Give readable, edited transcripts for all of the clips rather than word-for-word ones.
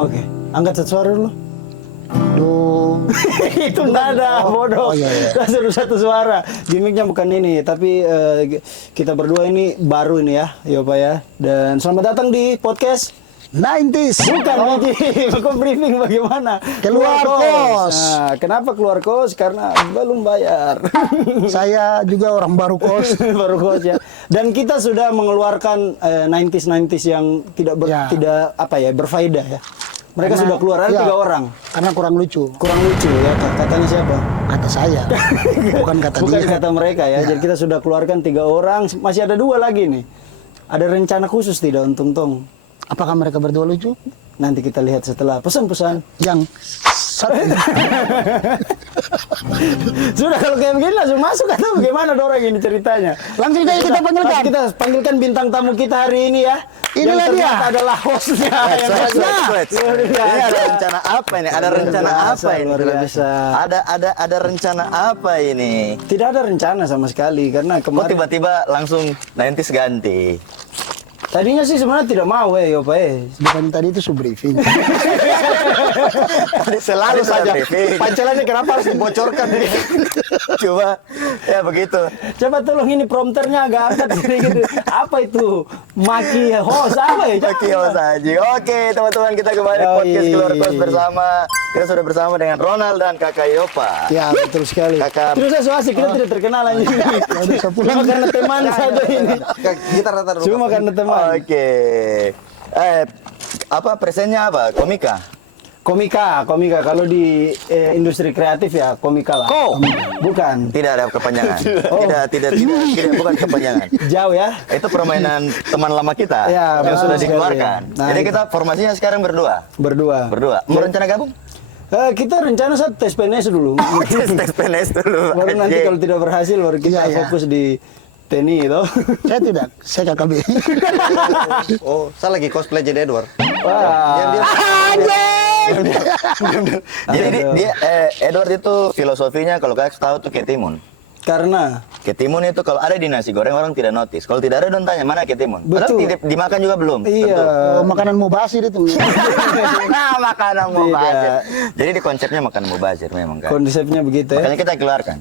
Oke. Angkat satu suara dulu. Do. Itu nada, bodoh. Oh, iya. Suruh satu suara. Gimiknya bukan ini, tapi kita berdua ini baru ini ya, Yopa ya. Dan selamat datang di podcast 90s. Bukan, kok briefing bagaimana? Keluar kos. Nah, kenapa keluar kos? Karena belum bayar. Saya juga orang baru kos. Baru kos ya. Dan kita sudah mengeluarkan 90s yang tidak tidak apa ya, berfaedah ya. Mereka sudah keluar, ada 3 orang. Karena kurang lucu. Kurang lucu ya, katanya siapa? Kata saya. Bukan kata Bukan dia. kata mereka ya. Jadi kita sudah keluarkan 3 orang, masih ada 2 lagi nih. Ada rencana khusus tidak untuk Tong? Apakah mereka berdua lucu? Nanti kita lihat setelah pesan-pesan. Yang satu. Sudah kalau kayak begini langsung masuk atau bagaimana orang ini ceritanya? Langsung saja kita panggilkan. Kita panggilkan bintang tamu kita hari ini ya. Inilah yang dia. Adalah hostnya. Ini ada rencana apa ini? Ada rencana apa ini? Luar biasa. Ada rencana apa ini? Tidak ada rencana sama sekali karena Kok kemarin tiba-tiba langsung 90s ganti? tadinya sih sebenarnya tidak mau Yopa Bukan tadi itu briefing. Selalu saja Pancelannya kenapa harus dibocorkan? Coba ya begitu. Coba tolong ini prompternya agak angkat sedikit. Apa itu? Maki host apa ya? Maki host aja. Oke, teman-teman, kita kembali podcast Keluar Kos bersama. Kita sudah bersama dengan Ronald dan Kakak Yopa. Ya, betul sekali. Kakak. Terus saya so asik, kita tidak terkenal aja. Cuma karena teman saja ini. Kita rata dulu. Cuma karena teman. Oke. Apa presennya apa? Komika? Komika. Kalau di industri kreatif ya komika lah. Bukan. Tidak ada kepanjangan. Tidak, bukan kepanjangan. Jauh ya. Itu permainan teman lama kita Ya, yang sudah sekali. dikeluarkan. Nah, Jadi itu. kita formasinya sekarang berdua. Berdua. Mau rencana gabung? Kita rencana saat tes PNS dulu. Tes PNS dulu. Baru nanti anjing. kalau tidak berhasil baru kita Iya. fokus di TNI itu. Saya tidak. Saya KKB. Oh, saya lagi cosplay jadi Edward. Wah. Jadi dia Edward itu filosofinya kalau kalian tahu tuh kayak timun. Karena Ketimun itu kalau ada di nasi goreng orang tidak notice. Kalau tidak ada, don't tanya mana ketimun. Padahal Betul. tidak dimakan juga belum. iya. Oh, makanan mubazir itu. Makanan Tidak. mubazir. Jadi di konsepnya makanan mubazir memang kan. Konsepnya begitu ya. Makanya kita keluarkan.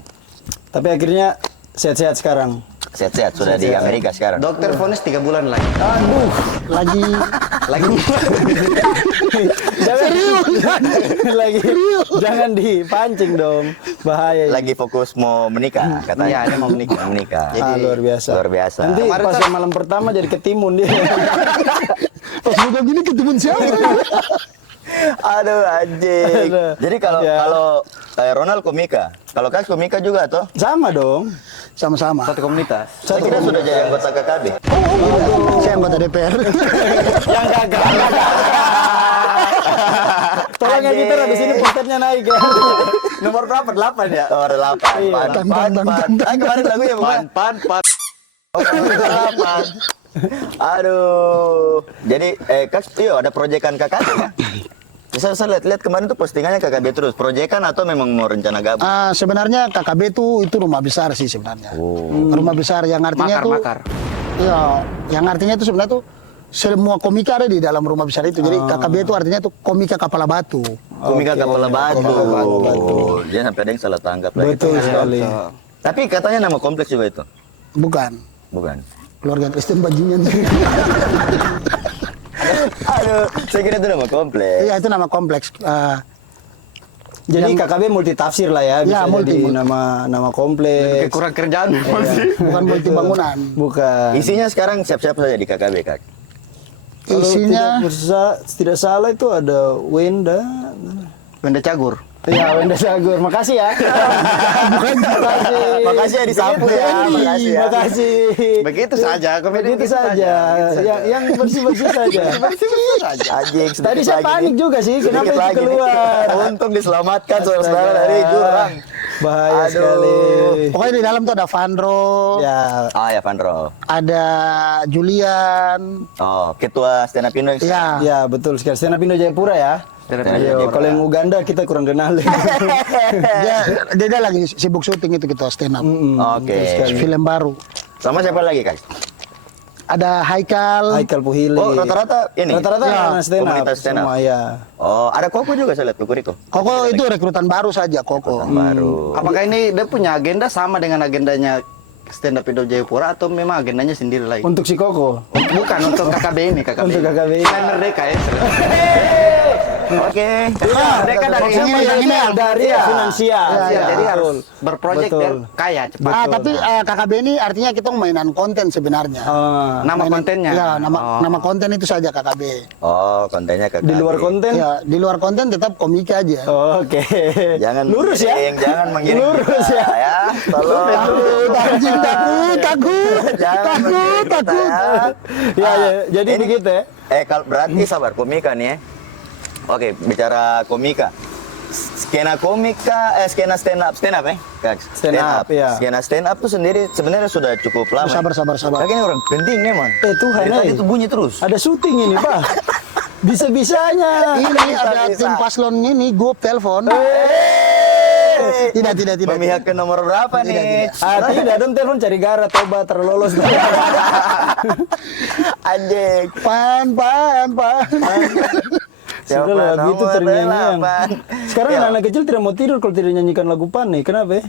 Tapi akhirnya sehat-sehat sekarang. Sehat-sehat sudah di Amerika sekarang. Dokter vonis 3 bulan lagi. Aduh. Lagi Jangan dipancing dong. Bahaya. Lagi fokus mau menikah katanya. Iya, dia mau menikah. Menikah. Luar biasa. Luar biasa. Nanti Kemarin pas yang malam pertama jadi ketimun dia. pas buka gini ketemu siapa? Aduh anjing. Aduh. Jadi kalau Ya. Ronald komika, kalau Kas komika juga tuh. Sama dong. Sama-sama. Satu komunitas. Saya kira sudah jadi anggota KKB. Saya anggota DPR. Yang gagal. Tolong ya kita habis ini posternya naik ya. Nomor berapa? 8 ya? Nomor 8. Iya. Kemarin lagunya bukan? Pan. Oh, 8. Aduh. Jadi Kas, ada proyekan KKB ya? Saya lihat kemarin tuh postingannya KKB terus. Proyekan atau memang mau rencana gabung? Sebenarnya KKB itu rumah besar sih sebenarnya. Rumah besar yang artinya Makar. Iya, yang artinya itu sebenarnya tuh semua komika ada di dalam rumah besar itu. Jadi KKB itu artinya tuh komika kepala batu. Komika kepala batu. Kepala batu. Dia sampai ada yang salah tangkap lagi. Betul sekali. Tapi katanya nama kompleks juga itu. Bukan. Bukan. Keluarga Kristen bajingan. Aduh, saya kira itu nama kompleks. Iya, itu nama kompleks. Jadi KKB multi tafsir lah ya, bisa Ya, multi. jadi nama kompleks. Kurang kerjaan masih. Bukan multi bangunan. Bukan. Isinya sekarang siap-siap saja di KKB, Kak. Kalau Isinya tidak salah itu ada Wenda. Benda cagur. Ya, Wenda Jagur. Makasih ya. Makasih ya disapu ya. Makasih ya. Makasih. Begitu saja, komedi Begitu saja. Yang bersih-bersih saja. Anjing, Tadi sedikit saya lagi panik nih. juga sih, Sedikit kenapa itu lagi nih. keluar? Untung diselamatkan saudara-saudara Astaga. dari jurang. Bahaya Aduh. sekali. pokoknya di dalam tuh ada Vandro, Ya, Ah ya, Vandro. ada Julian. Oh, ketua stand up Indo. Ya. ya betul sekali. Stand up Indo Jayapura ya. Iya, kalau yang Uganda kita kurang kenal. Dia lagi sibuk syuting itu kita stand up. Oke. Film baru. Sama siapa lagi, Kak? ada Haikal. Haikal Puhili. Oh, rata-rata ini. Rata-rata Ya, anak stand up. komunitas stand up. Semua, ya. Oh, ada Koko juga saya lihat Koko Riko. Koko itu rekrutan baru saja, Koko. Baru. Apakah ini dia punya agenda sama dengan agendanya stand up Indo Jayapura atau memang agendanya sendiri lagi? Untuk si Koko. Bukan untuk KKB ini, KKB. Untuk KKB. Selain Merdeka ya. Oke. Mereka dari Maksudnya ini dari Iya. finansial. Iya, Ya, jadi Betul. harus berproyek Betul. biar kaya cepat. Tapi KKB ini artinya kita mainan konten sebenarnya. Ah. Nama kontennya. Ya, Oh. nama konten itu saja KKB. Oh, kontennya ke Di luar konten. Ya, di luar konten tetap komika aja. Oke. Jangan lurus ya. menggiring, jangan menggiring. Lurus kita, ya. Tolong. Takut, anjing, takut. Jangan menggiring kita, Ya, ya. Jadi Ini- begitu ya. Kalau berarti sabar komika nih ya. Oke, bicara komika. Skena komika, skena stand up Kak? Stand up, ya. Skena stand up tuh sendiri sebenarnya sudah cukup lama. Sabar. Kayaknya orang penting memang. Tuhan, Dari tadi tuh bunyi terus. Ada syuting ini, Pak. Bisa-bisanya. Ini ada tim paslon ini, gue telepon. Tidak. Memihak ke nomor berapa nih? Tidak, dong telepon cari gara, tobat, terlolos. Anjing. Pan. Sudah lah, Siapa gitu nomor ternyanyian. 8? Sekarang Ya. anak kecil tidak mau tidur kalau tidak nyanyikan lagu Pan nih. Kenapa ya?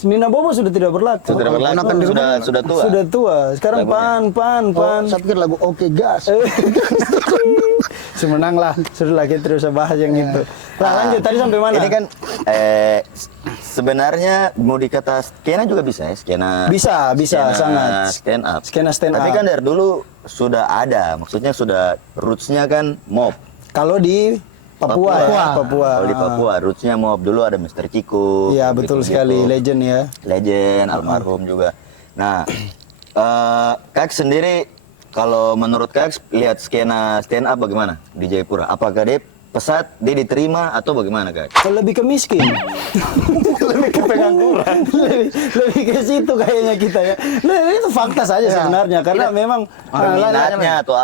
Nina Bobo sudah tidak berlaku. Sudah berlaku, Gunakan di rumah. sudah tua. Sudah tua. Sekarang Lagunya. Pan. Oh, saya pikir lagu Oke Gas. Semenang lah. Sudah lah, kita tidak usah bahas yang itu. Nah, lanjut. Tadi sampai mana? Ini kan sebenarnya mau dikata skena juga bisa ya, skena. Bisa, skena sangat. Stand up. Skena stand Tapi up. kan dari dulu sudah ada, maksudnya sudah rootsnya kan mob. Kalau di Papua ya, Papua. Kalau di Papua rootsnya mob, dulu ada Mr. Chico. Iya, betul gitu-gitu. sekali. Legend ya. Legend, almarhum juga. Nah, Kak sendiri kalau menurut Kak lihat skena stand up bagaimana di Jayapura? Apakah dia pesat, dia diterima atau bagaimana Kak? Lebih ke miskin. Lebih ke pengangguran. lebih ke situ kayaknya kita ya. Nah, itu fakta saja sebenarnya. Karena memang Minatnya atau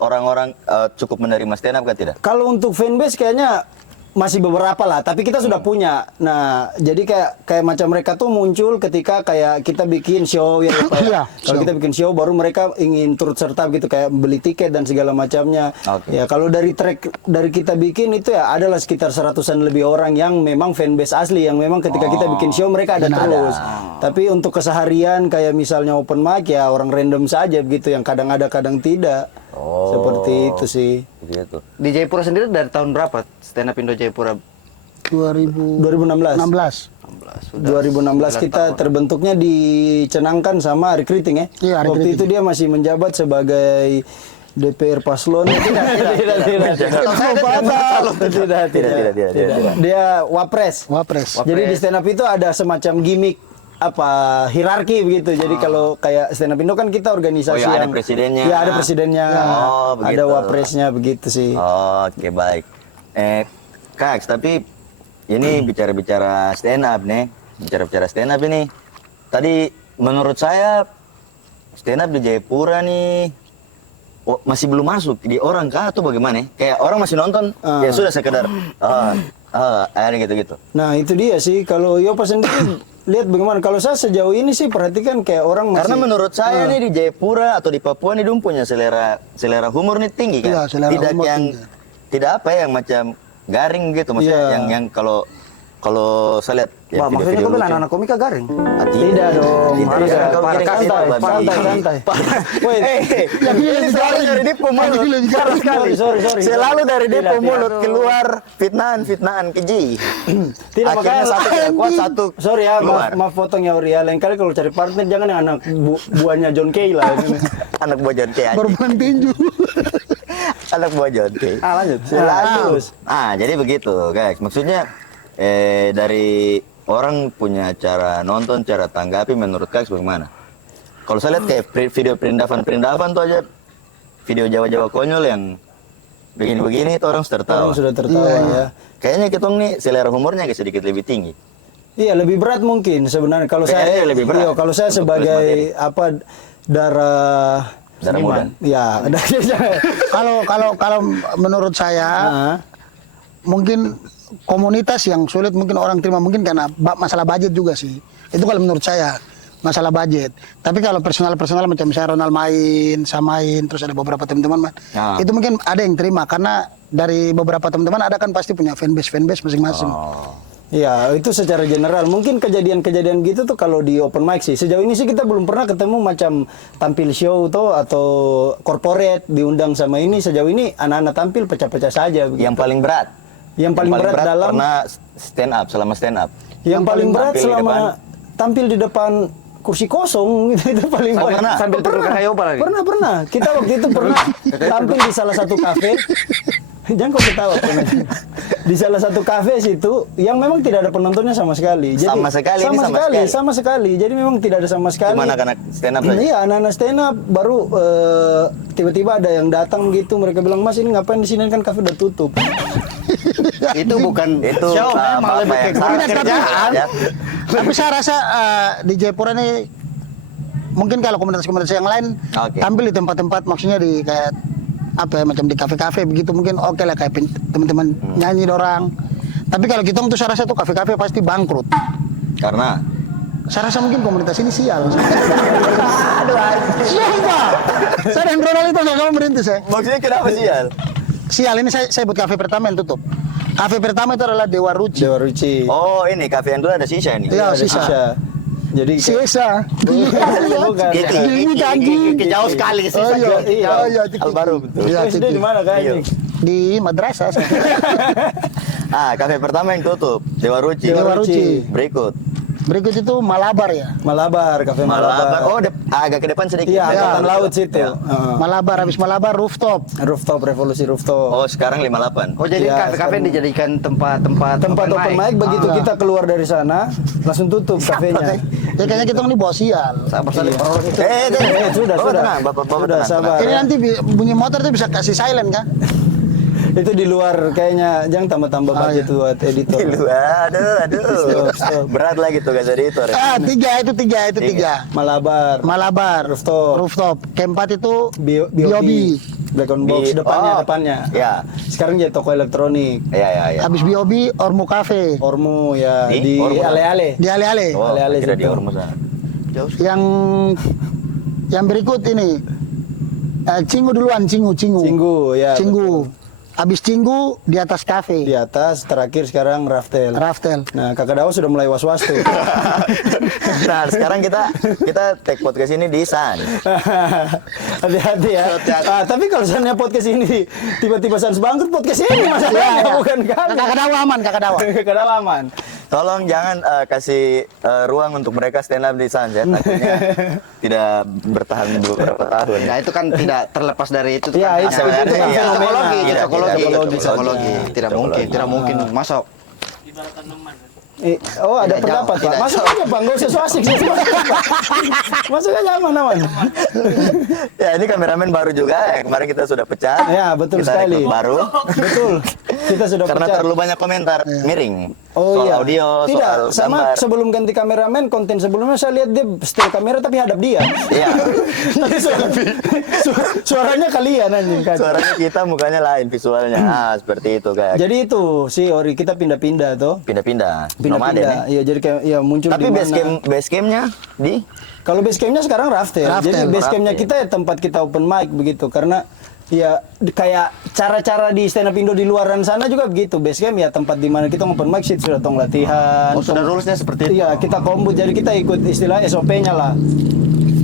orang-orang cukup menerima stand up kan tidak? kalau untuk fanbase kayaknya masih beberapa lah, tapi kita sudah punya. Nah, jadi kayak macam mereka tuh muncul ketika kayak kita bikin show ya, Pak, ya. Iya, Kalau kita bikin show baru mereka ingin turut serta gitu, kayak beli tiket dan segala macamnya. Oke. Ya, kalau dari kita bikin itu ya adalah sekitar 100-an lebih orang yang memang fanbase asli, yang memang ketika kita bikin show mereka ada terus. Tapi untuk keseharian kayak misalnya open mic ya orang random saja begitu, yang kadang ada kadang tidak. Seperti itu sih. Begitu. Di Jayapura sendiri dari tahun berapa stand up Indo Jayapura? 2016. 2016. 2016 kita terbentuknya dicenangkan sama recruiting ya. Iya, Waktu recruiting. itu dia masih menjabat sebagai DPR paslon. Tidak. Tidak. Dia wapres. Wapres. Jadi di stand up itu ada semacam gimmick hierarki begitu. Jadi kalau kayak stand up Indo kan kita organisasi Oh, ya, ada yang presidennya. Ya, ada presidennya. Oh, begitu. Ada wapresnya begitu sih. Oke, baik. Kak, tapi ini bicara-bicara stand up nih. Bicara-bicara stand up ini. Tadi menurut saya stand up di Jayapura nih masih belum masuk di orang kah atau bagaimana ya? Kayak orang masih nonton, ya sudah sekedar ada gitu-gitu. Nah, itu dia sih. Kalau Yopa sendiri lihat bagaimana? Kalau saya sejauh ini sih perhatikan kayak orang masih. Karena menurut saya nih di Jayapura atau di Papua nih punya selera humor nih tinggi kan. Iya, selera tidak humor yang tinggi. tidak apa ya, yang macam garing gitu, maksudnya Iya. yang kalau saya lihat ya, Wah, maksudnya video-video kau bilang lucu. anak komika garing? Tidak dong, Tidak, tidak. kau Santai, kira kasih santai, itu, Babi. santai. Wait, Ini selalu dari Depo mulut. Parah sekali. Sorry. Selalu dari Depo Tidak. mulut keluar fitnahan keji. tidak Akhirnya makanya satu tidak kuat, satu Sorry ya, keluar. maaf potong ya Uri ya. Lain kali kalau cari partner jangan yang anak buahnya John Kay lah. Anak buah John Kay aja. Bermain tinju. Anak buah John Kay. Lanjut. Lanjut. Jadi begitu guys. Maksudnya dari orang punya cara nonton, cara tanggapi menurut guys bagaimana? Kalau saya lihat kayak video perindavan tuh aja, video Jawa-Jawa konyol yang begini-begini itu orang tertawa. Orang sudah tertawa ya. Kayaknya kita nih selera humornya agak sedikit lebih tinggi. Iya, lebih berat mungkin sebenarnya kalau Kayaknya saya lebih berat iya, kalau saya untuk sebagai tulis darah Darah seniman. Ya, Kalau menurut saya Nah, mungkin komunitas yang sulit mungkin orang terima mungkin karena masalah budget juga sih. Itu kalau menurut saya. masalah budget. Tapi kalau personal macam misalnya Ronald main, Samain, terus ada beberapa teman-teman, Ah. itu mungkin ada yang terima karena dari beberapa teman-teman ada kan pasti punya fanbase masing-masing. Iya, itu secara general. Mungkin kejadian-kejadian gitu tuh kalau di open mic sih. Sejauh ini sih kita belum pernah ketemu macam tampil show tuh atau corporate diundang sama ini. Sejauh ini anak-anak tampil pecah-pecah saja. Begitu. Yang paling berat. Yang paling berat dalam pernah stand up selama stand up. yang paling berat tampil di selama depan. tampil di depan kursi kosong gitu, itu paling berat. Pernah? Sambil turun ke kayu apa lagi? Pernah. Kita waktu itu pernah tampil di salah satu kafe. Jangan kau ketawa. Pernah. Di salah satu kafe situ yang memang tidak ada penontonnya sama sekali. Sama sekali. Sama sekali. Jadi memang tidak ada sama sekali. Cuma anak-anak stand up saja. Iya, anak-anak stand up baru tiba-tiba ada yang datang gitu, mereka bilang, "Mas, ini ngapain di sini, kan kafe udah tutup." Itu bukan Itu show, malah lebih bapak kayak yang salah. kerjaan. Ya. Tapi saya rasa di Jayapura ini mungkin kalau komunitas-komunitas yang lain Oke. tampil di tempat-tempat maksudnya di kayak apa ya, macam di kafe-kafe begitu mungkin oke lah kayak teman-teman nyanyi dorang. Tapi kalau kita tuh saya rasa tuh kafe-kafe pasti bangkrut. Karena Saya rasa mungkin komunitas ini sial. Aduh, sumpah. Saya dan Ronald itu nggak mau merintis ya. maksudnya kenapa sih ya? Sial ini saya buat kafe pertama yang tutup. Kafe pertama itu adalah Dewa Ruci. Dewa Ruci. Oh, ini kafe yang dulu ada sisa ini. Iya, Ada sisa. Jadi Sisa. Bukan. Ini anjing. Jauh sekali sih. Oh iya, Iya. oh iya, Titi. Albaru betul. Iya, SD Titi. di mana kan? Iya. Di madrasah. Kafe pertama yang tutup, Dewa Ruci. Dewa Ruci. Berikut. Berikut itu Malabar ya. Malabar, kafe Malabar. Malabar. Oh, agak ke depan sedikit. Iya, Depan angkatan laut situ. Iya. Heeh. Malabar, habis Malabar rooftop. Rooftop, revolusi rooftop. Oh, sekarang 58. Oh, jadi Iya, kafe-kafe sekarang- dijadikan tempat Tempat open mic, begitu kita keluar dari sana langsung tutup kafenya. Ya kayaknya kita ini bawa sial. Sabar Iya. Sudah. Sudah. Bapak Sudah, tenang, sabar. Ini nanti bunyi motor tuh bisa kasih silent kan? Itu di luar kayaknya, jangan tambah-tambah budget buat editor. Aduh. Stop. Berat lagi tugas editor. Itu tiga. Malabar. Malabar, Rooftop. rooftop. Keempat itu BOB. Black on box depannya. Ya. Sekarang jadi toko elektronik. Ya. Habis BOB, Ormu Cafe. Ormu ya Di di Ormu. Ale-ale. Di Ale-Ale. Oh, Ale-ale tidak di situ. Ormus sana. Yang berikut ini Cinggu duluan, Cinggu. Cinggu, ya. Cinggu. Habis Cinggu di atas kafe. Di atas, terakhir sekarang Raftel. Raftel. Nah, Kakak Dawa sudah mulai was-was tuh. Nah, sekarang kita take podcast ini di San. Hati-hati ya. Tapi kalau misalnya podcast ini tiba-tiba Sans bangkrut, podcast ini masalahnya bukan kami. Kakak Dawa aman, Kakak Dawa. Kakak Dawa aman. Tolong jangan kasih ruang untuk mereka stand up di San ya. Takutnya tidak bertahan beberapa tahun. Nah, itu kan tidak terlepas dari itu. Ya, kan itu ada kan psikologi, fenomena. psikologi. Tidak mungkin. Masuk. Ada Tidak pendapat, jauh, Pak. tidak Masuk jauh. aja, Pak. Nggak usah so asik sih. Masuk aja aman. Ya, ini kameramen baru juga. Kemarin kita sudah pecah. Ya, betul kita sekali. rekrut baru. Betul. Kita sudah Karena pecah. terlalu banyak komentar miring. Oh soal iya. audio, Tidak, soal sama gambar. sebelum ganti kameramen, konten sebelumnya saya lihat dia setel kamera tapi hadap dia. Iya. Tapi suaranya kalian anjing kan. Suaranya kita, mukanya lain visualnya. Seperti itu kayak. Jadi itu sih Ori, kita pindah-pindah tuh. Pindah-pindah. Nomaden ya. Iya, jadi kayak ya muncul Tapi di mana. base campnya di Kalau base campnya sekarang Raftel. Jadi Raftel. base campnya kita ya tempat kita open mic begitu, karena ya kayak cara-cara di stand up Indo di luaran sana juga begitu. Base camp ya tempat di mana kita open mic, sudah tong latihan. Oh, sudah rulesnya seperti itu. Iya, kita kombut. Jadi kita ikut istilah SOP-nya lah.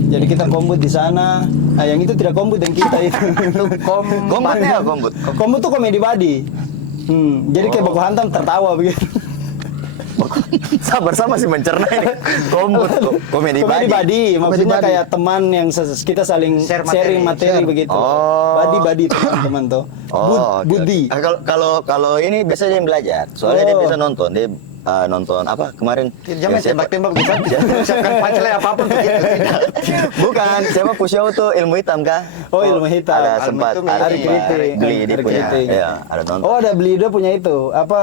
Jadi kita kombut di sana. Nah, yang itu tidak kombut yang kita itu. kombutnya kombut. Kombut tuh komedi body. Jadi kayak baku hantam tertawa begitu. Sabar sama sih mencerna ini. Kombut komedi Komedi body. body, maksudnya body. kayak teman yang kita saling Share sharing materi Share. begitu. Oh. Body teman-teman tuh. Oh, oke, Budi. oke. Kalau ini biasa dia yang belajar. Soalnya dia Oh. bisa nonton. Dia nonton apa kemarin? Jangan Yang siapa- tembak-tembak bisa. Siapkan punchline apapun begitu. Bukan, siapa Pusyo tuh ilmu hitam kah? Oh, ilmu hitam. Ada Ilmu sempat hitam, ada Hari kritik. beli dia Hari punya. kritik. Iya, ada nonton. Oh, ada beli dia punya itu. Apa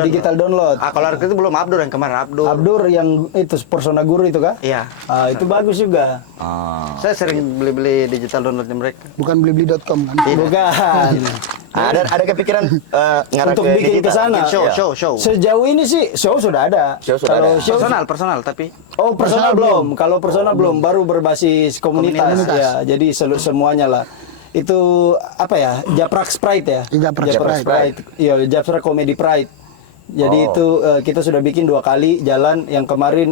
digital download. Kalau itu belum Abdur yang kemarin Abdur. Abdur yang itu persona guru itu kah? Iya. Itu bagus juga. Ah. Saya sering beli-beli digital downloadnya mereka. Bukan blibli.com kan? Bukan. Ada kepikiran ngarah Untuk ke bikin ke digital? sana. Show. Sejauh ini sih show sudah ada. Show sudah Kalau ada. show Personal tapi Oh, personal belum. Kalau personal belum, baru berbasis komunitas. Ya, jadi semuanya lah. Itu apa ya? Japrak Sprite ya. Japrak Sprite. Iya, Japrak Comedy Pride. Jadi itu kita sudah bikin 2 kali jalan. Yang kemarin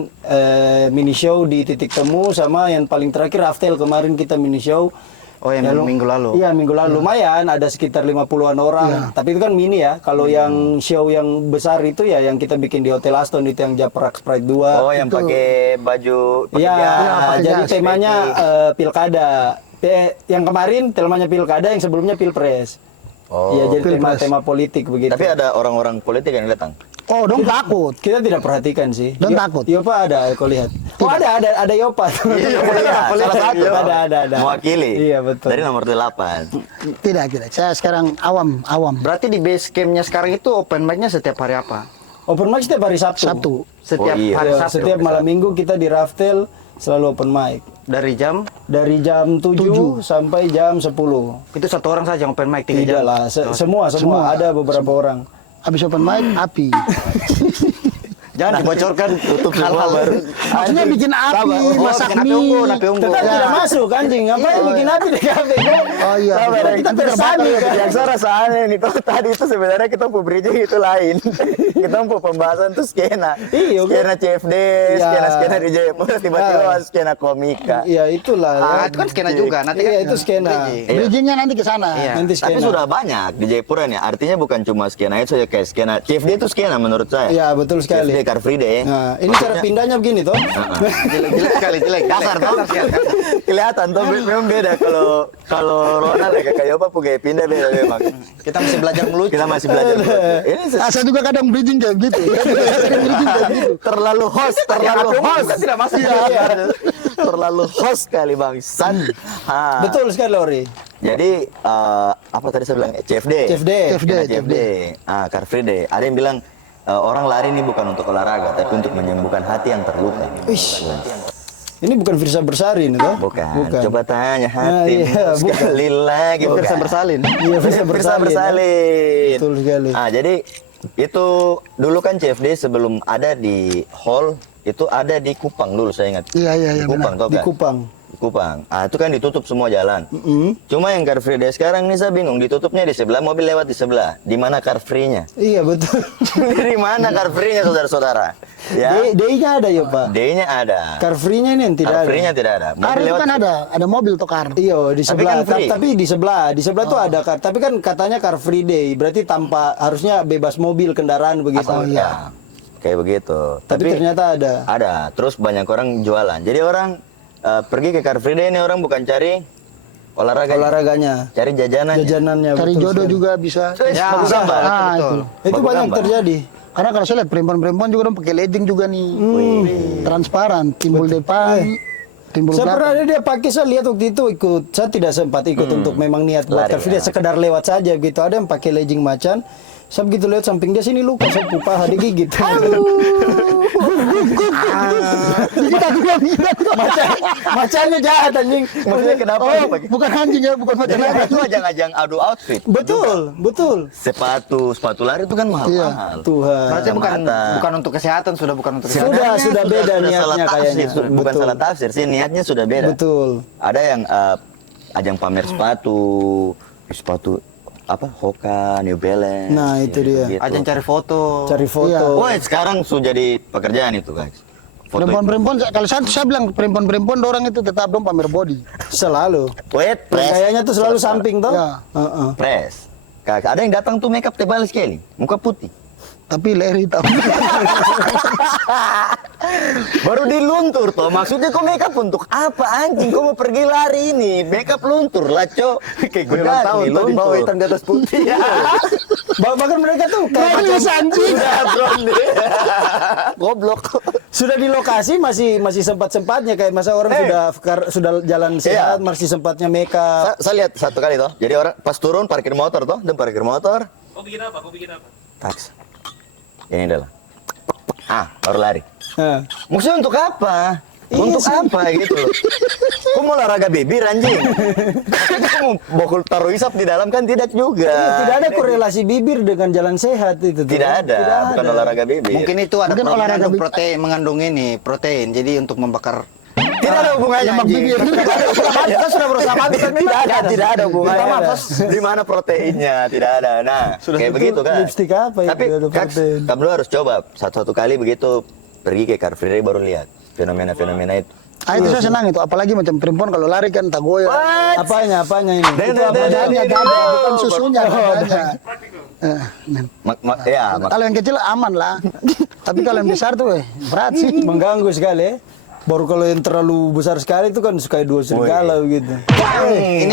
mini show di Titik Temu, sama yang paling terakhir Aftel kemarin kita mini show. Oh, yang minggu lalu. Iya, minggu lalu. Lumayan, ada sekitar 50-an orang. Tapi itu kan mini ya. Kalau yang show yang besar itu ya yang kita bikin di Hotel Aston, itu yang Japrak Sprite 2. Oh, yang pakai baju pakai Iya, jas. jadi jas, temanya pilkada. Yang kemarin temanya pilkada, yang sebelumnya pilpres. Oh. Iya, jadi Pilpres. tema politik begitu. Tapi ada orang-orang politik yang datang. Oh, dong takut. Kita tidak perhatikan sih. Dan takut. Yopa ada, kau lihat. Oh, ada Yopa. Iya, salah satu. Ada. Mewakili. Iya, betul. Dari nomor 8. Tidak. Saya sekarang awam. Berarti di base campnya sekarang itu open mic-nya setiap hari apa? Open mic setiap hari Sabtu. Sabtu. Setiap Oh, iya. hari Ya, Sabtu. setiap malam minggu kita di Raftel selalu open mic. Dari jam Dari jam 7 sampai jam 10. itu 1 orang saja yang open mic 3 Tidak jam. lah, semua ada beberapa orang. Habis open mic, api. Jangan dibocorkan hal-hal baru. Maksudnya bikin api, masak bikin api mie. unggun, api unggun. Tetap Ya. tidak masuk anjing, ngapain bikin api di kafe? Oh iya. Sabar, kita Nanti tersandi terbakar kan. Yang saya rasanya nih, tuh tadi itu sebenarnya kita mau bridging itu lain. Kita mau pembahasan tuh skena. Iya, Skena CFD, Iya. skena di Jayapura, tiba-tiba skena komika. Iya, itulah. Ah, itu kan skena juga. Nanti Iya, kan itu skena. bridging. Iya. Bridgingnya nanti ke sana. Iya. Nanti Tapi skena. sudah banyak di Jayapura nih. Artinya bukan cuma skena itu saja, kayak skena CFD itu skena menurut saya. Iya, betul sekali. CFD Car Free Day. Nah, ini cara pindahnya begini toh. Jelek sekali, jelek. Kasar tuh. Kelihatan tuh memang beda kalau Ronald ya kayak apa punya pindah beda memang. Kita masih belajar melucu. Kita masih belajar. Ini Saya juga kadang bridging kayak gitu. Sering bridging kayak gitu. terlalu host. Tidak masuk. Iya. Terlalu host kali Bang San. Ha. Betul sekali Lori. Jadi apa tadi saya bilang CFD. CFD. Skena CFD. Car Free Day. Ada yang bilang orang lari ini bukan untuk olahraga, tapi untuk menyembuhkan hati yang terluka. Ish. Ini bukan Firsa Bersari ini toh? Bukan. Coba tanya hati. iya, bukan. Sekali lagi. Firsa bukan. Bersalin. Iya, Firsa Bersalin. Bersalin. Betul sekali. Jadi itu dulu kan CFD sebelum ada di hall itu ada di Kupang dulu saya ingat. Iya, Di Kupang, benar. tau Di kan? Kupang. Di Kupang. Itu kan ditutup semua jalan. Cuma yang Car Free Day sekarang nih saya bingung, ditutupnya di sebelah, mobil lewat di sebelah. Di mana Car Free-nya? Iya, betul. Di mana Car Free-nya saudara-saudara? Ya. D-nya ada ya, Pak. D-nya ada. Car free-nya ini yang tidak Car ada. Free-nya tidak ada. Kar itu kan ada mobil tuh kar. Iya, di Tapi sebelah. kan free. Tapi di sebelah tuh ada car. Tapi kan katanya Car Free Day, berarti tanpa harusnya bebas mobil kendaraan begitu. Oh iya. Kayak begitu. Tapi ternyata ada. Ada. Terus banyak orang jualan. Jadi orang pergi ke Car Free Day ini orang bukan cari Olahraganya, cari jajanannya. jajanannya. Cari betul jodoh sekali. juga bisa. Ya, Bagus gambar. betul. Itu Bagus banyak gambar. terjadi. Karena kalau saya lihat perempuan-perempuan juga dong pakai legging juga nih. Transparan, timbul depan, timbul Saya pernah belakang. ada dia pakai, saya lihat waktu itu ikut. Saya tidak sempat ikut untuk memang niat buat Lari, Car Free Day, ya. sekedar lewat saja gitu. Ada yang pakai legging macan. Saya begitu lihat samping dia sini luka, saya pupa digigit. Macannya jahat anjing. Maksudnya kenapa Oh, dia pakai? bukan anjing ya, bukan macam Jadi apa. itu ajang-ajang adu outfit. Betul. Sepatu lari itu kan mahal-mahal. Tuhan. Berarti bukan Kacamata. bukan untuk kesehatan, bukan untuk kesehatan. Sudah beda niatnya salah tafsir. kayaknya. Bukan Betul. salah tafsir sih, niatnya sudah beda. Betul. Ada yang ajang pamer sepatu apa Hoka, New Balance. Nah, itu dia. gitu. Ajang cari foto. Cari foto. Iya. Wah, sekarang sudah jadi pekerjaan itu, guys. Foto itu. Perempuan-perempuan, kalau saya bilang perempuan-perempuan orang itu tetap dong pamer body. Selalu. Wait, press. Kayaknya tuh selalu samping toh. Ya. Heeh. Press. Kakak, ada yang datang tuh makeup tebal sekali, muka putih. Tapi leher hitam. Baru diluntur toh, maksudnya kok makeup untuk apa anjing? Kok mau pergi lari ini? Makeup luntur lah, Cok. Kayak gue Ulang tahun tuh di bawah hitam di atas putih. Bahkan mereka tuh kayak macam anjing. Goblok. sudah di lokasi masih sempat-sempatnya kayak masa orang sudah jalan sehat masih sempatnya makeup. Saya lihat satu kali toh. Jadi orang pas turun parkir motor toh, dan parkir motor. Kau bikin apa? Taks. Ini adalah. Baru lari. Nah, Maksudnya untuk apa? Untuk apa gitu loh? Kok mau olahraga bibir anjing? Kamu bokul taruh isap di dalam kan tidak juga. Tidak ada korelasi bibir dengan jalan sehat itu. tuh. Tidak ada, bukan olahraga bibir. Mungkin itu ada Mungkin olahraga mengandung protein, mengandung ini protein. Jadi untuk membakar. Tidak ada hubungannya lemak anjing. bibir. Kita sudah berusaha mati kan Tidak ada hubungannya. Tidak ada. Di mana proteinnya? Tidak ada. Nah, kayak begitu kan. lipstik apa itu Tapi ada Kak, protein? kamu dulu harus coba satu-satu kali begitu pergi ke Car Free Day baru lihat fenomena-fenomena itu. Itu saya senang itu, apalagi macam perempuan kalau lari kan tak goyang. Apanya ini? Den, Itu den, apa? den, Dadanya, den, dada, den. bukan susunya, dadanya. Kalau yang kecil aman lah. Tapi kalau yang besar tuh berat sih. Mengganggu sekali. Baru kalau yang terlalu besar sekali itu kan suka dua serigala gitu. Ini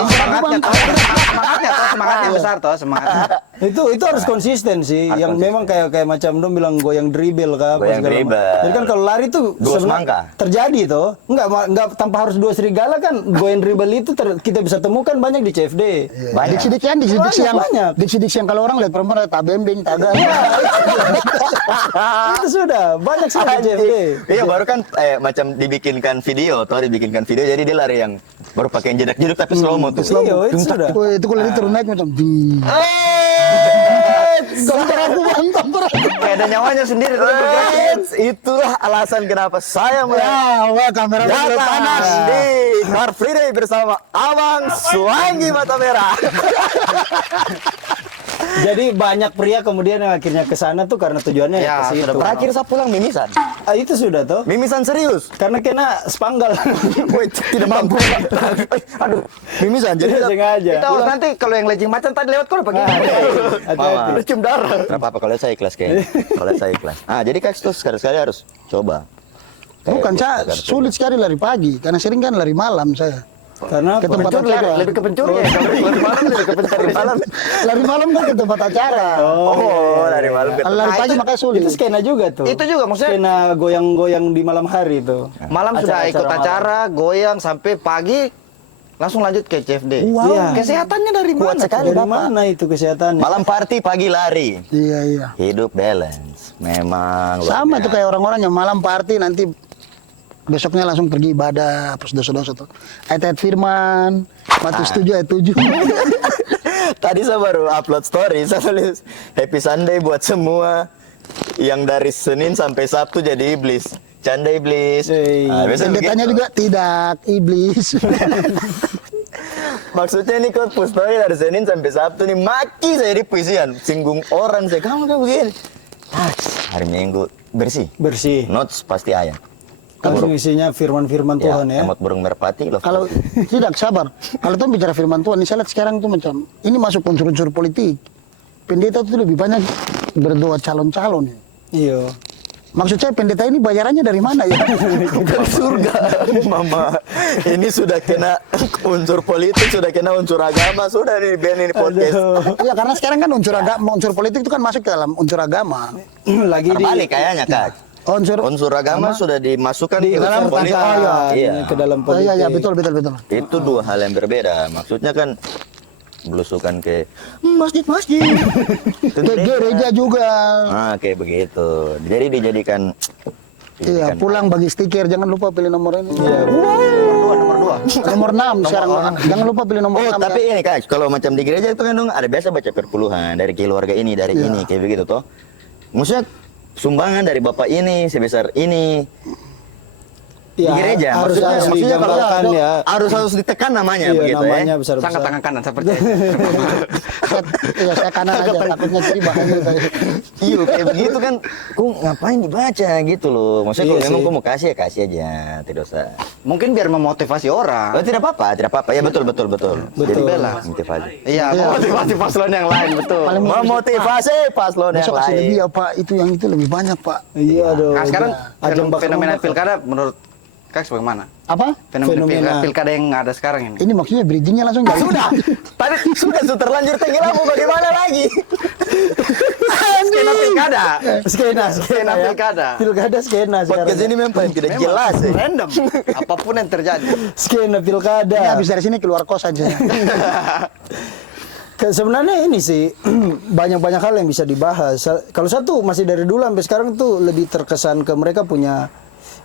semangatnya besar toh, semangatnya. Itu harus konsisten sih. Harus Yang konsisten. memang kayak macam dong bilang goyang dribble kah apa Goyang segala macam. dribble. Jadi kan kalau lari tuh Dua sebenarnya semangka. terjadi toh. Enggak tanpa harus dua serigala kan goyang dribble itu kita bisa temukan banyak di CFD. Banyak. Diksi-diksi yang kalau orang lihat perempuan tak bembeng, tak ada. Itu sudah banyak sekali di CFD. Iya baru kan macam dibikinkan video jadi dia lari yang baru pakai yang jedak-jeduk tapi slow mo tuh. Iya, itu sudah. Wah, itu kalau dia turun naik macam gambar aku mantap bro. Kayak ada nyawanya sendiri tapi bergerak. Itulah alasan kenapa saya Wah, kamera datang panas. di Car Free Day bersama Abang Suwangi Mata Merah. Jadi banyak pria kemudian yang akhirnya ke sana tuh karena tujuannya Ya, ke situ. sudah Terakhir saya pulang mimisan. Itu sudah toh. Mimisan serius. Karena kena spanggal. Wait, tidak mampu. Aduh, mimisan jadi Tidak sengaja. Kita harus nanti kalau yang lejing macan tadi lewat kau udah pakai. Hati-hati. Bercium darah. Enggak apa-apa kalau saya ikhlas kayaknya. Kalau saya ikhlas. Jadi Kak tuh sekali-sekali harus coba. Bukan, Kayak saya sulit sekali lari pagi karena sering kan lari malam saya. Karena Ke tempat Pencuri, acara. lebih ke pencuri ya. Lari malam lebih ke pencuri malam. Lari malam kan ke tempat acara. Oh, dari malam ke Kalau lari Nah, pagi itu- makanya sulit. itu skena juga tuh. Itu juga maksudnya Skena goyang-goyang di malam hari tuh. malam sudah Acara-acara ikut malam. acara, goyang sampai pagi langsung lanjut ke CFD. Wow. Iya. Kesehatannya dari Kuat mana? sekali. Dari Bapak. mana itu kesehatannya? Malam party, pagi lari. Iya. Hidup balance. Memang luar Sama tuh biasa. kayak orang-orang yang malam party nanti besoknya langsung pergi ibadah, hapus dosa-dosa tuh. Ayat firman, Matius 7 ayat 7. Tadi saya baru upload story, saya tulis Happy Sunday buat semua yang dari Senin sampai Sabtu jadi iblis. Canda iblis. Hey. Biasanya Pendetanya begitu. juga tidak iblis. Maksudnya nih kok post story dari Senin sampai Sabtu nih maki saya di puisian, singgung orang saya kamu kan begini. Hari Minggu bersih. Bersih. Notes pasti ayam. Langsung isinya firman-firman Tuhan ya. Emot burung merpati loh. Kalau tidak sabar, kalau tuh bicara firman Tuhan, ini saya lihat sekarang tuh macam ini masuk unsur-unsur politik. Pendeta tuh lebih banyak berdoa calon-calon. Iya. Maksud saya pendeta ini bayarannya dari mana ya? Dari surga, Mama. Ini sudah kena unsur politik, sudah kena unsur agama, sudah nih Ben ini podcast. Iya, karena sekarang kan unsur politik itu kan masuk ke dalam unsur agama. Lagi di Terbalik kayaknya Kak. Unsur agama sudah dimasukkan di ke dalam politik. Iya. ke dalam Oh, politik. iya, betul. Itu dua hal yang berbeda. Maksudnya kan belusukan ke masjid-masjid. Ke gereja juga. Nah, kayak begitu. Jadi dijadikan Iya, pulang bagi stiker, jangan lupa pilih nomor ini. Iya. Nomor dua. Nomor 6 sekarang. Jangan lupa pilih nomor 6. tapi ini Kak, kalau macam di gereja itu kan dong ada biasa baca perpuluhan dari keluarga ini, dari ini, kayak begitu toh. Maksudnya sumbangan dari bapak ini sebesar ini. Ya, Di gereja harus maksudnya kalau digambarkan ya. harus ditekan namanya Iya, begitu namanya ya. besar-besar. Sangat tangan kanan seperti Iya, saya kanan aja, takutnya jadi bahaya tadi. Iya kayak begitu kan, kok ngapain dibaca gitu loh. Maksudnya kalau Iya memang sih. kau mau kasih ya kasih aja, tidak usah. Mungkin biar memotivasi orang. Oh, tidak apa-apa. Ya betul. Jadi Bela. motivasi. Iya, memotivasi paslon yang lain betul. Paling Memotivasi paslon yang Besok kasih lebih lain. ya Pak, itu yang itu lebih banyak Pak. Iya dong. Nah, sekarang Ajang fenomena bakar-bakar. pilkada menurut Kak bagaimana? Apa? Fenomena pilkada yang ada sekarang ini. Ini maksudnya bridgingnya langsung jadi. Tadi sudah terlanjur tinggi lampu bagaimana lagi? Skena pilkada. Skena ya. pilkada. Pilkada skena sekarang. Podcast ini memang tidak jelas ya. Random. Apapun yang terjadi. Skena pilkada. Ini habis dari sini keluar kos aja. Sebenarnya ini sih banyak-banyak hal yang bisa dibahas. Kalau satu masih dari dulu sampai sekarang tuh lebih terkesan ke mereka punya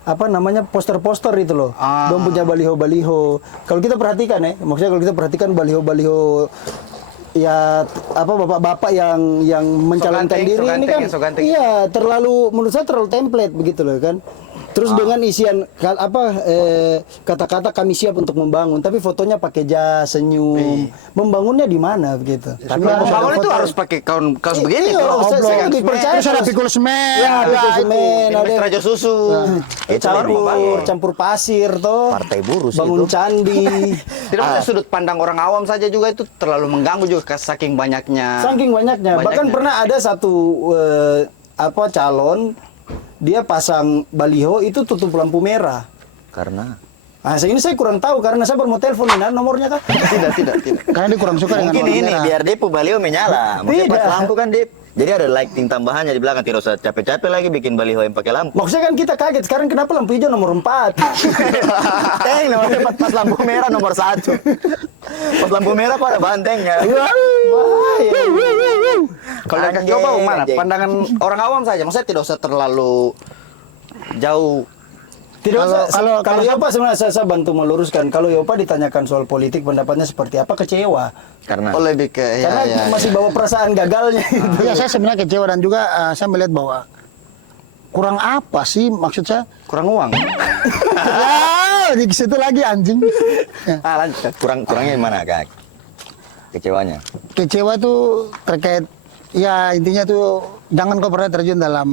apa namanya poster-poster itu loh. Dong punya baliho-baliho. Kalau kita perhatikan ya, maksudnya kalau kita perhatikan baliho-baliho ya apa bapak-bapak yang mencalonkan diri ini kan iya terlalu menurut saya terlalu template begitu loh kan. Terus dengan isian kata-kata kami siap untuk membangun, tapi fotonya pakai jas, senyum. Membangunnya di mana begitu? Tapi membangun itu harus pakai kaos begini. Saya lebih percaya Terus ada pikul semen. Ya, pikul semen, ada Raja susu. campur pasir toh. Partai buruh sih Bangun itu. candi. Tidak maksudnya sudut pandang orang awam saja juga itu terlalu mengganggu juga saking banyaknya. Saking banyaknya. Bahkan pernah ada satu calon dia pasang baliho itu tutup lampu merah. Karena Nah, ini saya kurang tahu karena saya baru mau telepon ini nomornya kah? Tidak. Karena dia kurang suka dengan mungkin warna ini merah. biar dia baliho menyala. Mungkin pas Tidak. lampu kan Dip. Jadi ada lighting tambahannya di belakang, tidak usah capek-capek lagi bikin baliho yang pakai lampu. Maksudnya kan kita kaget sekarang kenapa lampu hijau nomor 4? Nomor 4 pas lampu merah nomor 1. Pas lampu merah kok ada bantengnya. Kalau yang coba mana? Pandangan orang awam saja. Maksudnya tidak usah terlalu jauh. Tidak usah. Kalau- Kalau Yopa sebenarnya saya bantu meluruskan. Kalau Yopa ditanyakan soal politik pendapatnya seperti apa, kecewa. Karena Oh lebih ke Karena masih bawa perasaan gagalnya. Iya, saya sebenarnya kecewa dan juga saya melihat bahwa kurang apa sih maksud saya? kurang uang. Ya, di situ lagi anjing. Ya. Lanjut. kurangnya di mana, Kak? Kecewanya. Kecewa tuh terkait ya intinya tuh jangan kau pernah terjun dalam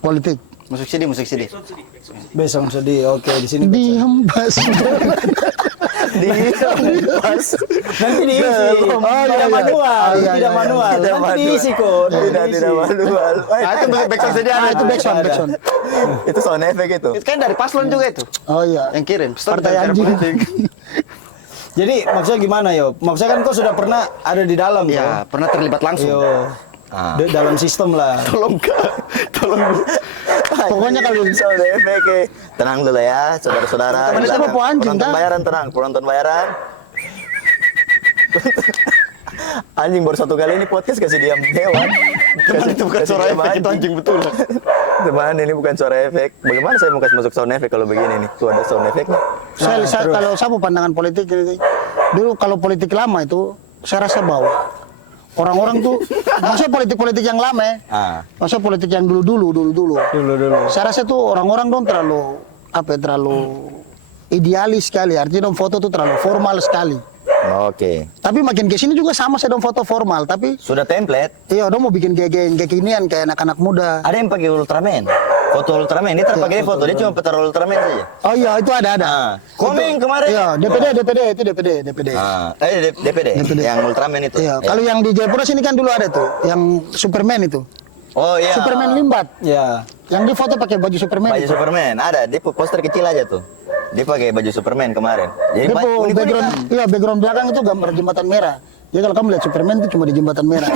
politik. Musik CD. Besok sedih. Oke, di sini. Dihembas. Dihempas. Nanti diisi. Tidak manual. iya, Tidak iya. manual. Tidak Nanti manual. diisi kok. Tidak manual. Itu backsound saja. Itu backsound. Itu sound effect itu. Itu kan dari paslon juga itu. Oh iya. Yang kirim. Stop Partai dari anjing. politik. Jadi maksudnya gimana yo? Maksudnya kan kau sudah pernah ada di dalam Ya, toh? pernah terlibat langsung. Yo. Dalam sistem lah. Tolong Kak, tolong. Pokoknya kalau sound effect tenang dulu ya, saudara-saudara. Teman itu apa anjing, Penonton Kak? bayaran tenang, penonton bayaran. Anjing baru satu kali ini podcast kasih diam hewan. Teman itu bukan suara efek, itu anjing betul. Teman ini bukan suara efek. Bagaimana saya mau kasih masuk sound effect kalau begini nih? Tuh ada sound effectnya. kalau saya mau pandangan politik ini, dulu kalau politik lama itu saya rasa bahwa orang-orang tuh maksudnya politik-politik yang lama ya. Maksudnya politik yang dulu. Saya rasa tuh orang-orang dong terlalu idealis sekali. Artinya dong foto tuh terlalu formal sekali. Oke. Tapi makin kesini juga sama saya dong foto formal. Tapi Sudah template. iya dong mau bikin kekinian kayak anak-anak muda. Ada yang pakai Ultraman. Foto Ultraman. Ini terpakai foto. Dia cuma putar Ultraman saja. Oh iya itu ada. Komeng kemarin. Iya DPD itu DPD. DPD. Yang Ultraman itu. Iya. Kalau yang di Jayapura sini kan dulu ada tuh, yang Superman itu. Oh iya. Superman limbat. Ya. Yang di foto pakai baju Superman. Baju itu. Superman. Ada. Dia poster kecil aja tuh. Dia pakai baju Superman kemarin. Jadi Dia unik-unik background, kan? iya background belakang itu gambar jembatan merah. Jadi kalau kamu lihat Superman itu cuma di jembatan merah.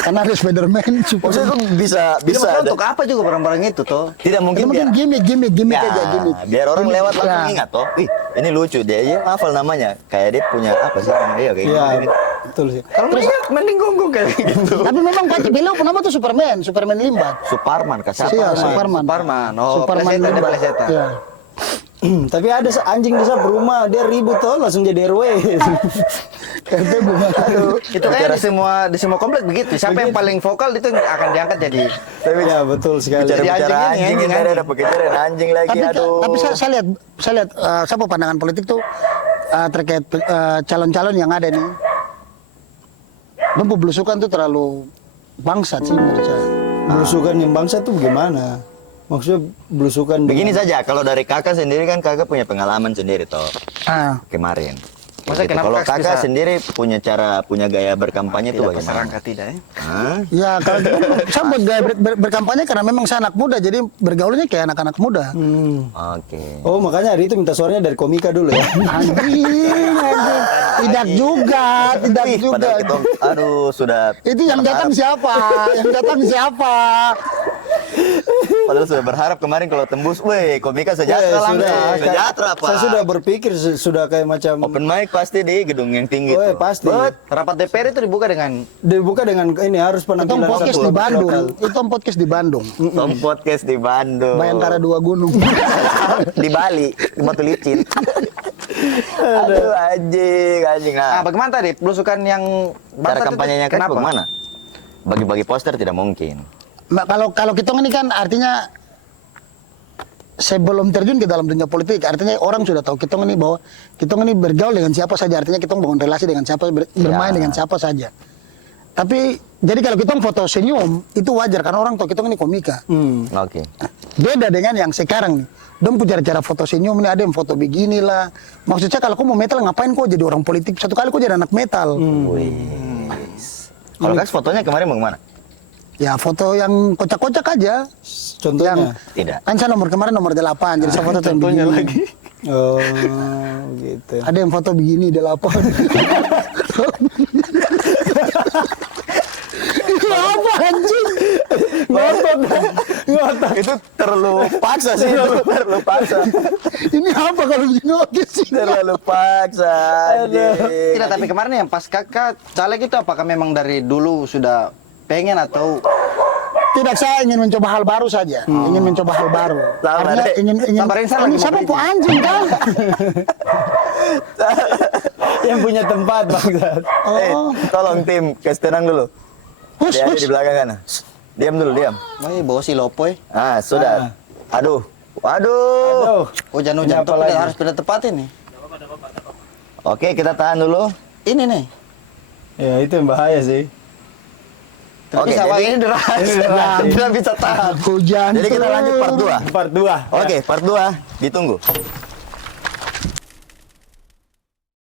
Karena ada Spiderman, Maksudnya Superman. itu bisa Bisa ada. untuk apa juga barang-barang itu toh? Tidak Itu mungkin mungkin biar, gimmick Ya, aja gimmick. biar orang lewat langsung Ya. ingat toh. Ih, ini lucu dia hafal namanya. Kayak dia punya apa sih namanya kayak Iya, gitu. betul sih. Kalau ingat mending gonggong kayak gitu. Tapi memang kaki beliau nama tuh Superman limbat. Suparman kasar. Iya, Superman. Superman. Oh, Superman plesetan, dia limbat. plesetan. Iya. Tapi ada anjing di rumah dia ribut tuh langsung jadi RW. RT belum ada. Itu kayak di semua komplek begitu. Siapa yang paling vokal itu akan diangkat jadi. Ya betul sekali. Bicara-bicara Jadi anjing ini, anjing, anjing. ada pekerjaan anjing lagi aduh. Tapi saya lihat siapa pandangan politik tuh terkait calon-calon yang ada nih. Dan belusukan tuh terlalu bangsat sih menurut saya. Belusukan yang bangsa tuh gimana? Maksudnya belusukan Begini dengan- saja, kalau dari kakak sendiri kan kakak punya pengalaman sendiri toh Ah, kemarin. Maksudnya Gitu. kenapa Kalau Kak kakak bisa- sendiri punya gaya berkampanye itu Tidak bagaimana? pasarangka tidak ya? Hah? ya kalau saya berkampanye karena memang saya anak muda jadi bergaulnya kayak anak-anak muda. Oke. Oh makanya hari itu minta suaranya dari komika dulu ya. Anjing. Tidak juga. Ih, padahal kita, aduh sudah. Itu yang datang siapa? Yang datang siapa? Padahal sudah berharap kemarin kalau tembus, weh, komika sejahtera langsung. Sejahtera, Pak. Saya sudah berpikir sudah kayak macam Open mic pasti di gedung yang tinggi Weh, tuh. pasti. Rapat DPR itu dibuka dengan Dibuka dengan ini harus Itu penampilan podcast satu di Bandung. lokal. Itu podcast di Bandung. Tom podcast di Bandung. Bayangkara 2 gunung. Di Bali, di Batu Licin. Aduh, anjing. Ah, Nah, bagaimana tadi belusukan yang cara Batak itu kampanyenya kan kenapa? bagaimana? Bagi-bagi poster tidak mungkin. Mbak, kalau kita ini kan artinya sebelum terjun ke dalam dunia politik, artinya orang sudah tahu kita ini bahwa kita ini bergaul dengan siapa saja, artinya kita bangun relasi dengan siapa, bermain dengan siapa saja. Tapi jadi kalau kita foto senyum itu wajar karena orang tahu kita ini komika. Oke. Beda dengan yang sekarang nih. Dong cara foto senyum nih, ada yang foto beginilah. Maksudnya kalau kau mau metal ngapain kau jadi orang politik? Satu kali kau jadi anak metal. Wis. Kalau kan fotonya kemarin bagaimana? Ya foto yang kocak-kocak aja. Contohnya. Tidak. Kan saya kemarin nomor 8, jadi saya foto yang begini. lagi. Oh, gitu. Ada yang foto begini 8. Itu apa anjing? Ngotot. Itu terlalu paksa sih, itu terlalu paksa. Ini apa kalau begini oke sih? Terlalu paksa. anjing. Tidak, tapi kemarin yang pas kakak caleg itu apakah memang dari dulu sudah pengen atau Tidak, saya ingin mencoba hal baru saja. Ingin mencoba hal baru. Sabar, Artinya Dek. ingin Sabar, Insan lagi ini mau siapa bridging. po anjing kan? Yang punya tempat bangsat. Oh. Tolong tim, kasih tenang dulu. Hus, Dia ada hus. di belakang sana. Diam dulu, diam. bawa si Lopoy? Ah, sudah. Aduh. Waduh. Aduh. Hujan-hujan Ini apa tuh lagi? harus pindah tempat ini. Oke, kita tahan dulu. Ini nih. Ya itu yang bahaya sih. Oke, Bisa Pak, jadi- ini deras. Tidak bisa tahan. Hujan. Jadi kita lanjut part 2. Part 2. Oke, part 2 ditunggu.